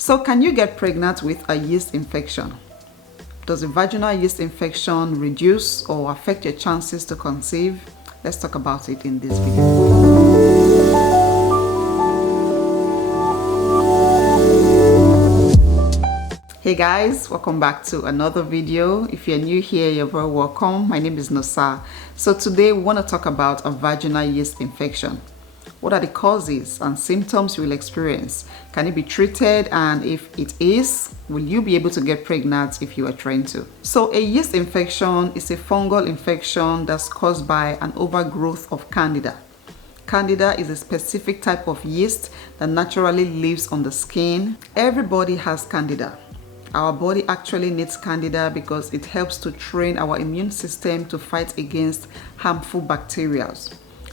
So can you get pregnant with a yeast infection? Does a vaginal yeast infection reduce or affect your chances to conceive? Let's talk about it in this video. Hey guys, welcome back to another video. If you're new here, you're very welcome. My name is Nosa. So today we want to talk about a vaginal yeast infection. What are the causes and symptoms you will experience? Can it be treated? And if it is, will you be able to get pregnant if you are trying to? So a yeast infection is a fungal infection that's caused by an overgrowth of candida. Candida is a specific type of yeast that naturally lives on the skin. Everybody has candida. Our body actually needs candida because it helps to train our immune system to fight against harmful bacteria.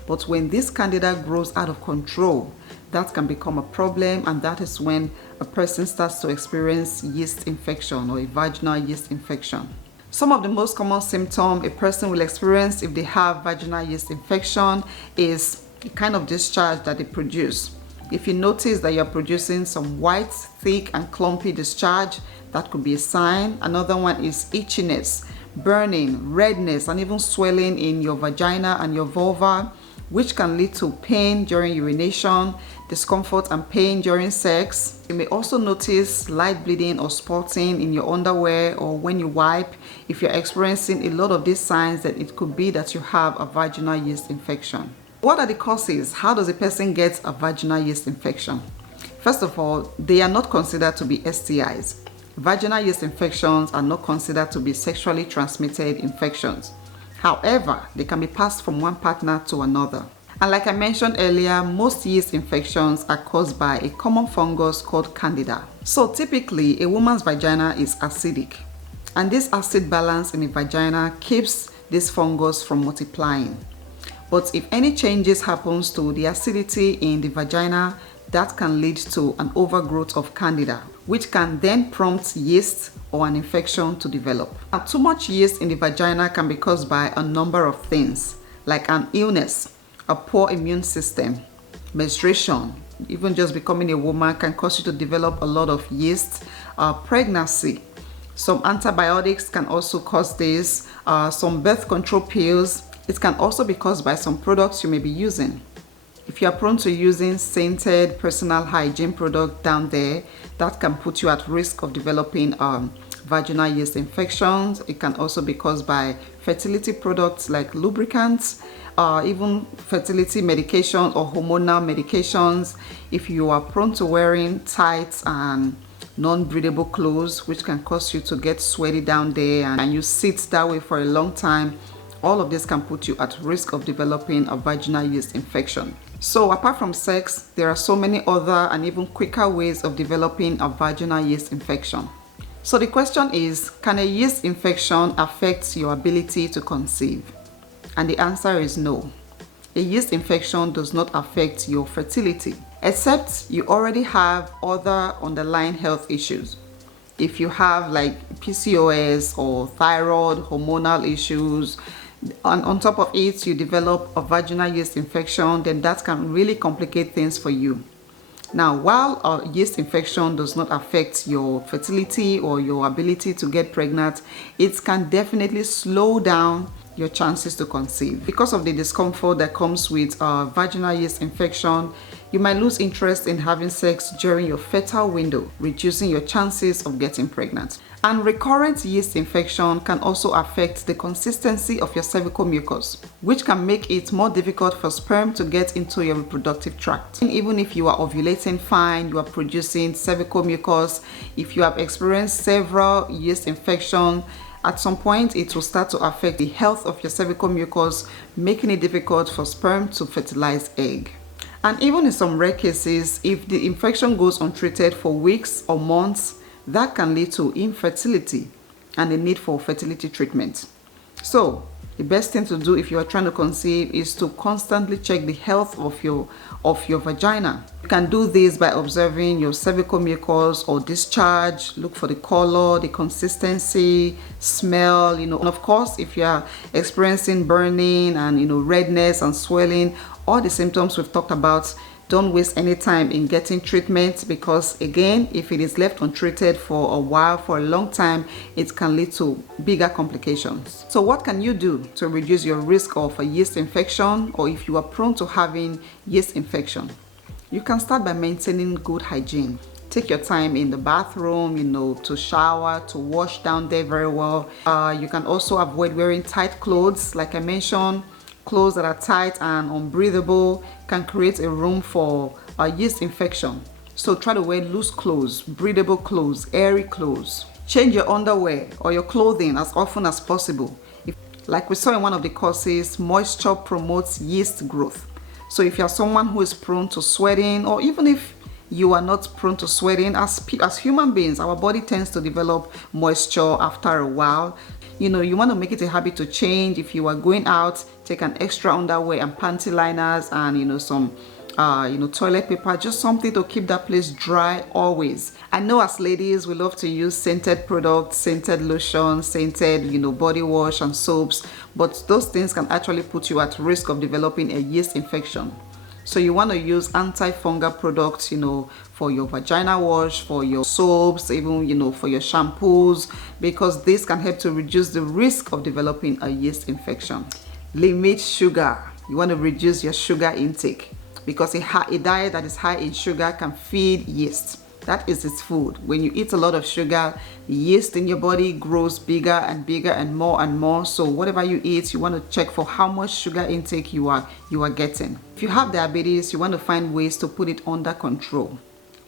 But when this candida grows out of control, that can become a problem, and that is when a person starts to experience yeast infection or a vaginal yeast infection. Some of the most common symptoms a person will experience if they have vaginal yeast infection is the kind of discharge that they produce. If you notice that you're producing some white, thick and clumpy discharge, that could be a sign. Another one is itchiness, burning, redness, and even swelling in your vagina and your vulva, which can lead to pain during urination, discomfort and pain during sex. You may also notice light bleeding or spotting in your underwear or when you wipe. If you're experiencing a lot of these signs, then it could be that you have a vaginal yeast infection. What are the causes? How does a person get a vaginal yeast infection? First of all, they are not considered to be STIs. Vaginal yeast infections are not considered to be sexually transmitted infections. However, they can be passed from one partner to another. And like I mentioned earlier, most yeast infections are caused by a common fungus called Candida. So typically, a woman's vagina is acidic. And this acid balance in the vagina keeps this fungus from multiplying. But if any changes happens to the acidity in the vagina, that can lead to an overgrowth of Candida, which can then prompt yeast or an infection to develop. Now, too much yeast in the vagina can be caused by a number of things, like an illness, a poor immune system, menstruation, even just becoming a woman can cause you to develop a lot of yeast, pregnancy. Some antibiotics can also cause this, some birth control pills. It can also be caused by some products you may be using. If you are prone to using scented personal hygiene product down there, that can put you at risk of developing vaginal yeast infections. It can also be caused by fertility products like lubricants, even fertility medications or hormonal medications. If you are prone to wearing tight and non-breathable clothes, which can cause you to get sweaty down there, and you sit that way for a long time, all of this can put you at risk of developing a vaginal yeast infection. So apart from sex, there are so many other and even quicker ways of developing a vaginal yeast infection. So the question is, can a yeast infection affect your ability to conceive? And the answer is no. A yeast infection does not affect your fertility, except you already have other underlying health issues. If you have like PCOS or thyroid, hormonal issues, and on top of it you develop a vaginal yeast infection, then that can really complicate things for you. Now, while a yeast infection does not affect your fertility or your ability to get pregnant, it can definitely slow down your chances to conceive. Because of the discomfort that comes with a vaginal yeast infection, you might lose interest in having sex during your fertile window, reducing your chances of getting pregnant. And recurrent yeast infection can also affect the consistency of your cervical mucus, which can make it more difficult for sperm to get into your reproductive tract. And even if you are ovulating fine, you are producing cervical mucus, if you have experienced several yeast infections, at some point it will start to affect the health of your cervical mucus, making it difficult for sperm to fertilize egg. And even in some rare cases, if the infection goes untreated for weeks or months, that can lead to infertility and the need for fertility treatment. So the best thing to do if you are trying to conceive is to constantly check the health of your vagina. You can do this by observing your cervical mucus or discharge. Look for the color, the consistency, smell, and of course if you are experiencing burning and redness and swelling, all the symptoms we've talked about, Don't waste any time in getting treatment, because again, if it is left untreated for a while, for a long time, it can lead to bigger complications. So what can you do to reduce your risk of a yeast infection, or if you are prone to having yeast infection? You can start by maintaining good hygiene. Take your time in the bathroom, to shower, to wash down there very well. You can also avoid wearing tight clothes. Like I mentioned, clothes that are tight and unbreathable can create a room for a yeast infection. So try to wear loose clothes, breathable clothes, airy clothes. Change your underwear or your clothing as often as possible. Like we saw in one of the courses, moisture promotes yeast growth. So if you're someone who is prone to sweating, or even if you are not prone to sweating, as human beings, our body tends to develop moisture after a while. You want to make it a habit to change. If you are going out, take an extra underwear and panty liners and some toilet paper, just something to keep that place dry always. I know as ladies, we love to use scented products, scented lotion, scented body wash and soaps, but those things can actually put you at risk of developing a yeast infection. So you want to use antifungal products, for your vagina wash, for your soaps, even, for your shampoos, because this can help to reduce the risk of developing a yeast infection. Limit sugar. You want to reduce your sugar intake, because a diet that is high in sugar can feed yeast. That is its food. When you eat a lot of sugar, the yeast in your body grows bigger and bigger and more. So whatever you eat, you want to check for how much sugar intake you are getting. If you have diabetes, you want to find ways to put it under control.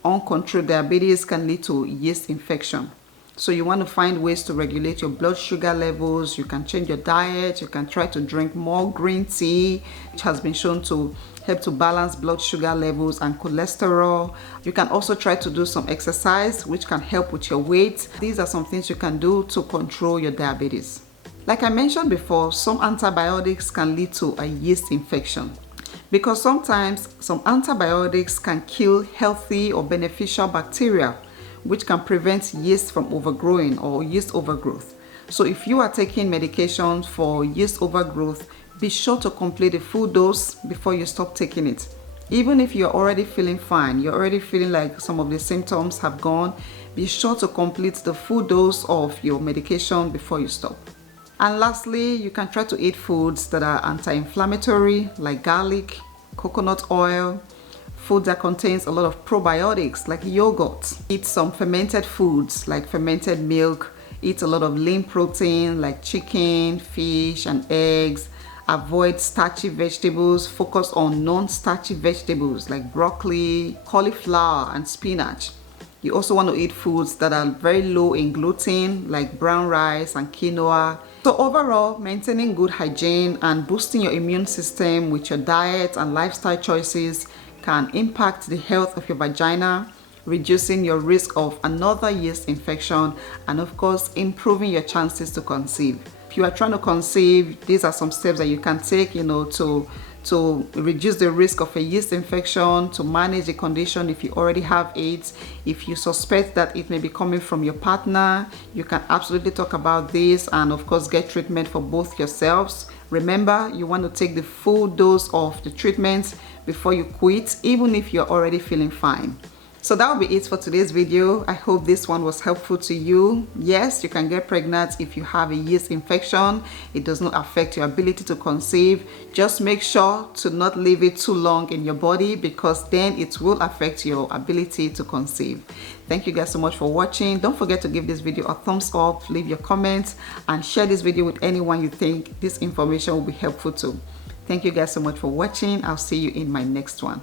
Uncontrolled diabetes can lead to yeast infection. So you want to find ways to regulate your blood sugar levels. You can change your diet. You can try to drink more green tea, which has been shown to help to balance blood sugar levels and cholesterol. You can also try to do some exercise, which can help with your weight. These are some things you can do to control your diabetes. Like I mentioned before, some antibiotics can lead to a yeast infection, because sometimes some antibiotics can kill healthy or beneficial bacteria, which can prevent yeast from overgrowing or yeast overgrowth. So if you are taking medication for yeast overgrowth, be sure to complete the full dose before you stop taking it. Even if you're already feeling fine, you're already feeling like some of the symptoms have gone, be sure to complete the full dose of your medication before you stop. And lastly, you can try to eat foods that are anti-inflammatory, like garlic, coconut oil, food that contains a lot of probiotics like yogurt. Eat some fermented foods like fermented milk. Eat a lot of lean protein like chicken, fish and eggs. Avoid starchy vegetables. Focus on non-starchy vegetables like broccoli, cauliflower and spinach. You also want to eat foods that are very low in gluten like brown rice and quinoa. So overall, maintaining good hygiene and boosting your immune system with your diet and lifestyle choices can impact the health of your vagina, reducing your risk of another yeast infection, and of course improving your chances to conceive. If you are trying to conceive, these are some steps that you can take to reduce the risk of a yeast infection, to manage the condition if you already have it. If you suspect that it may be coming from your partner, you can absolutely talk about this and of course get treatment for both yourselves. Remember, you want to take the full dose of the treatment before you quit, even if you're already feeling fine. So that will be it for today's video. I hope this one was helpful to you. Yes, you can get pregnant if you have a yeast infection. It does not affect your ability to conceive. Just make sure to not leave it too long in your body, because then it will affect your ability to conceive. Thank you guys so much for watching. Don't forget to give this video a thumbs up, leave your comments, and share this video with anyone you think this information will be helpful to. Thank you guys so much for watching. I'll see you in my next one.